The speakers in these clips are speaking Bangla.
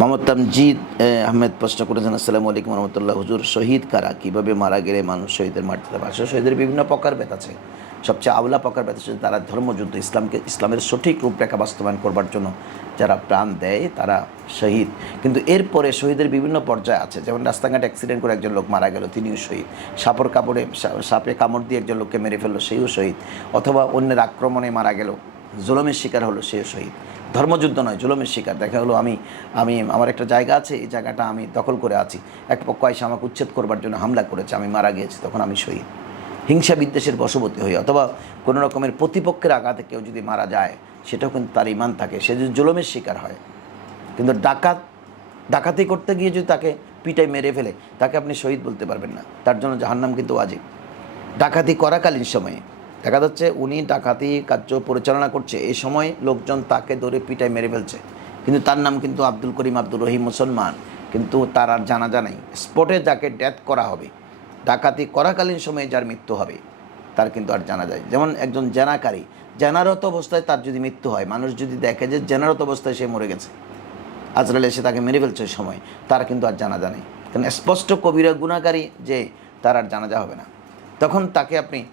মোহাম্মদ তামজিদ আহমেদ প্রশ্ন করেছেন, আসসালামু আলাইকুম রহমতুল্লাহ। হুজুর শহীদ কারা? কীভাবে মারা গেলে মানুষ শহীদের মাটিতে ভাষা শহীদের বিভিন্ন প্রকারভেদ আছে। সবচেয়ে আওলা প্রকারভেদ আছে তারা ধর্মযুদ্ধ, ইসলামকে, ইসলামের সঠিক রূপরেখা বাস্তবায়ন করবার জন্য যারা প্রাণ দেয়, তারা শহীদ। কিন্তু এরপরে শহীদের বিভিন্ন পর্যায়ে আছে। যেমন রাস্তাঘাট অ্যাক্সিডেন্ট করে একজন লোক মারা গেল, তিনিও শহীদ। সাপর কাপড়ে সাপে কামড় দিয়ে একজন লোককে মেরে ফেলল, সেও শহীদ। অথবা অন্যের আক্রমণে মারা গেল জুলমের শিকার হলো সে শহীদ। ধর্মযুদ্ধ নয়, জুলমের শিকার। দেখা হলো আমি আমি, আমার একটা জায়গা আছে, এই জায়গাটা আমি দখল করে আছি। এক পক্ষ এসে আমাকে উচ্ছেদ করবার জন্য হামলা করেছে, আমি মারা গিয়েছি, তখন আমি শহীদ। হিংসা বিদ্বেষের বশবর্তী হই, অথবা কোনো রকমের প্রতিপক্ষের আঘাতে কেউ যদি মারা যায়, সেটাও কিন্তু তার ইমান থাকে। সে যদি জুলমের শিকার হয়, কিন্তু ডাকাত, ডাকাতি করতে গিয়ে যদি তাকে পিটাই মেরে ফেলে, তাকে আপনি শহীদ বলতে পারবেন না। তার জন্য জাহান্নাম কিন্তু ওয়াজিব। ডাকাতি করাকালীন সময়ে দেখা যাচ্ছে উনি ডাকাতি কার্য পরিচালনা করছে। এই সময় লোকজন তাকে ধরে পিটাই মেরে ফেলছে। কিন্তু তার নাম কিন্তু আব্দুল করিম আব্দুল রহিম মুসলমান। কিন্তু তার আর জানাজা নেই। স্পটে যাকে ডেথ করা হবে, ডাকাতি করাকালীন সময়ে যার মৃত্যু হবে, তার কিন্তু আর জানা যায়। যেমন একজন জেনাকারী, জেনারত অবস্থায় তার যদি মৃত্যু হয়, মানুষ যদি দেখে যে জেনারত অবস্থায় সে মরে গেছে আজরাল এসে তাকে মেরে ফেলছে সময়, তার কিন্তু আর জানাজা নেই। কারণ স্পষ্ট কবিরা গুণাকারী যে তার আর জানাজা হবে না। তখন তাকে আপনি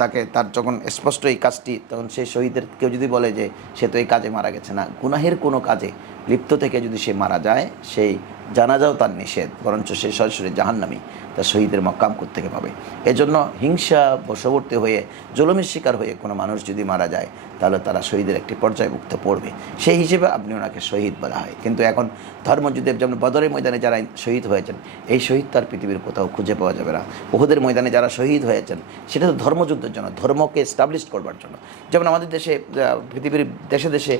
তাকে, তার যখন স্পষ্ট এই কাজটি, তখন সে শহীদের কেউ যদি বলে যে সে তো এই কাজে মারা গেছে না, গুনাহের কোনো কাজে লিপ্ত থেকে যদি সে মারা যায়, সেই জানাজাও তার নিষেধ, বরঞ্চ সে সরাসরি জাহান্নামি তার শহীদের মক্কাম থেকে পাবে। এজন্য হিংসা বশবর্তী হয়ে, জলমের শিকার হয়ে কোনো মানুষ যদি মারা যায়, তাহলে তারা শহীদের একটি পর্যায়ভুক্ত পড়বে। সেই হিসেবে আপনি ওনাকে শহীদ বলা হয়। কিন্তু এখন ধর্মযুদ্ধের যেমন বদরের ময়দানে যারা শহীদ হয়েছেন, এই শহীদ তার পৃথিবীর কোথাও খুঁজে পাওয়া যাবে না। ওহুদের ময়দানে যারা শহীদ হয়েছেন, সেটা তো ধর্মযুদ্ধের জন্য, ধর্মকে এস্টাবলিশ করবার জন্য। যেমন আমাদের দেশে পৃথিবীর দেশে দেশে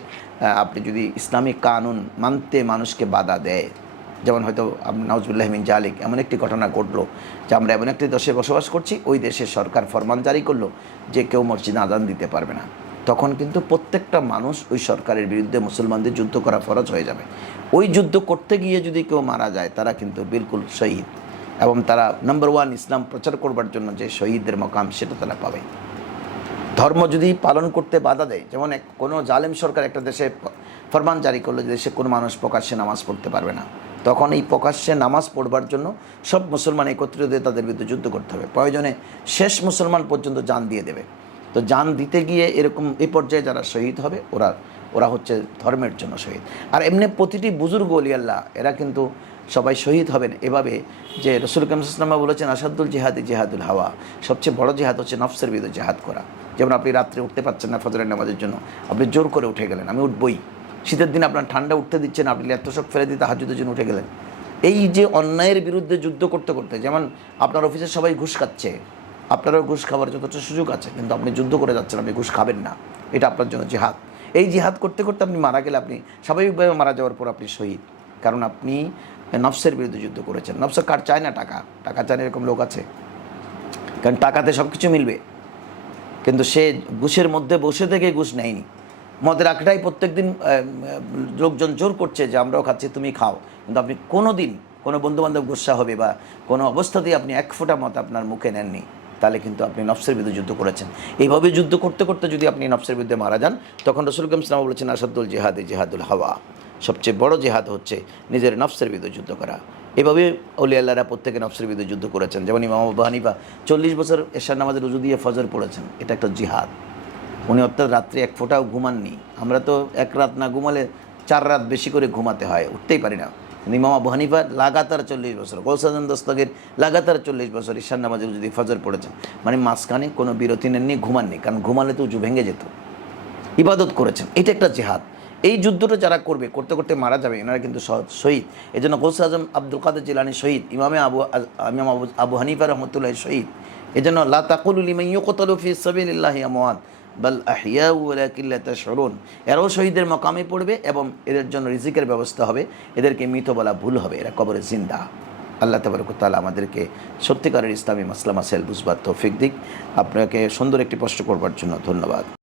আপনি যদি ইসলামিক কানুন মানতে মানুষকে বাধা দেয় যেমন হয়তো নাউজবুল্লাহমিন জালিক, এমন একটি ঘটনা ঘটলো যে আমরা এমন একটি দেশে বসবাস করছি, ওই দেশের সরকার ফরমান জারি করল যে কেউ মসজিদ আদান দিতে পারবে না। তখন কিন্তু প্রত্যেকটা মানুষ ওই সরকারের বিরুদ্ধে মুসলমানদের যুদ্ধ করা ফরজ হয়ে যাবে। ওই যুদ্ধ করতে গিয়ে যদি কেউ মারা যায়, তারা কিন্তু বিলকুল শহীদ এবং তারা নাম্বার ওয়ান ইসলাম প্রচার করবার জন্য যে শহীদদের মকাম, সেটা তারা পাবে। ধর্ম যদি পালন করতে বাধা দেয়, যেমন এক কোনো জালেম সরকার একটা দেশে ফরমান জারি করল যে দেশে কোনো মানুষ প্রকাশ্যে নামাজ পড়তে পারবে না। তখন এই প্রকাশ্যে নামাজ পড়বার জন্য সব মুসলমান একত্রিত হয়ে তাদের বিরুদ্ধে যুদ্ধ করতে হবে। প্রয়োজনে শেষ মুসলমান পর্যন্ত জান দিয়ে দেবে। তো জান দিতে গিয়ে এরকম এই পর্যায়ে যারা শহীদ হবে, ওরা ওরা হচ্ছে ধর্মের জন্য শহীদ। আর এমনি প্রতিটি বুজুর্গ অলিয়াল্লাহ, এরা কিন্তু সবাই শহীদ হবেন। এভাবে যে রসুল কামসাল্লামা বলেছেন আসাদুল জেহাদি জেহাদুল হাওয়া। সবচেয়ে বড় জেহাদ হচ্ছে নফসের বিরুদ্ধে জেহাদ করা। যেমন আপনি রাত্রে উঠতে পারছেন না ফজরের নামাজের জন্য, আপনি জোর করে উঠে গেলেন, আমি উঠবই। শীতের দিন আপনার ঠান্ডা উঠতে দিচ্ছেন, আপনি সব ফেলে দিতে হাজুদের জন্য উঠে গেলেন। এই যে অন্যায়ের বিরুদ্ধে যুদ্ধ করতে করতে, যেমন আপনার অফিসে সবাই ঘুষ খাচ্ছে, আপনারও ঘুষ খাবার যথেষ্ট সুযোগ আছে, কিন্তু আপনি যুদ্ধ করে যাচ্ছেন, আপনি ঘুষ খাবেন না। এটা আপনার জন্য জিহাদ। এই জিহাদ করতে করতে আপনি মারা গেলে আপনি স্বাভাবিকভাবে মারা যাওয়ার পর আপনি শহীদ। কারণ আপনি নফসের বিরুদ্ধে যুদ্ধ করেছেন। নফস কার চায় না টাকা? টাকা চায় এরকম লোক আছে। কারণ টাকাতে সব কিছু মিলবে। কিন্তু সে ঘুষের মধ্যে বসে থেকে ঘুষ নেয়নি। মদের আঁকড়াই প্রত্যেক দিন লোকজন জোর করছে যে আমরাও খাচ্ছি, তুমি খাও। কিন্তু আপনি কোনো দিন কোনো বন্ধুবান্ধব গুসা হবে বা কোনো অবস্থাতেই আপনি এক ফোঁটা মত আপনার মুখে নেননি, তাহলে কিন্তু আপনি নফসের বিরুদ্ধে যুদ্ধ করেছেন। এইভাবে যুদ্ধ করতে করতে যদি আপনি নফসের বিরুদ্ধে মারা যান, তখন রসুল ইসলাম বলেছেন, আসাদুল জেহাদে জেহাদুল হাওয়া। সবচেয়ে বড় জেহাদ হচ্ছে নিজের নফসের বিরুদ্ধে যুদ্ধ করা। এভাবে অলি আল্লাহরা প্রত্যেকে নফসের বিরুদ্ধে যুদ্ধ করেছেন। যেমন ইমাম আবু হানিফা চল্লিশ বছর এশার নামাজের উজু দিয়ে ফজর পড়েছেন। এটা একটা জিহাদ। উনি অর্থাৎ রাত্রে এক ফোঁটাও ঘুমাননি। আমরা তো এক রাত না ঘুমালে চার রাত বেশি করে ঘুমাতে হয়, উঠতেই পারি না। কিন্তু ইমাম আবু হানিফা লাগাতার চল্লিশ বছর গৌসাজন দস্তকের লাগাতার চল্লিশ বছর ঈশান নামাজের যদি ফজর পড়েছেন মানে মাঝখানে কোনো বিরতি নেননি, ঘুমাননি, কারণ ঘুমালে তো উজু ভেঙে যেত। ইবাদত করেছেন, এটা একটা জেহাদ। এই যুদ্ধটা যারা করবে, করতে করতে মারা যাবে, এনারা কিন্তু শহীদ। এই জন্য গৌস আজম আব্দুল কাদের জিলানি শহীদ, ইমামে আবু, ইমাম আবু আবু হানিফা রহমতুল্লাহ শহীদ। এই জন্য লা তাকুল ইমাইয়কতলফি সাবিলিল্লাহি আমওয়াত। বাল আহিয়া ওয়ালাকিল্লা তাশউরুন। এরাও শহীদের মকামে পড়বে এবং এদের জন্য রিজিকের ব্যবস্থা হবে। এদেরকে মৃত বলা ভুল হবে, এরা কবরে জিন্দা। আল্লাহ তাবারকুতাল আমাদেরকে সত্যিকারের ইসলামী মাসলামা সেল বুঝবার তৌফিক দিক। আপনাকে সুন্দর একটি প্রশ্ন করবার জন্য ধন্যবাদ।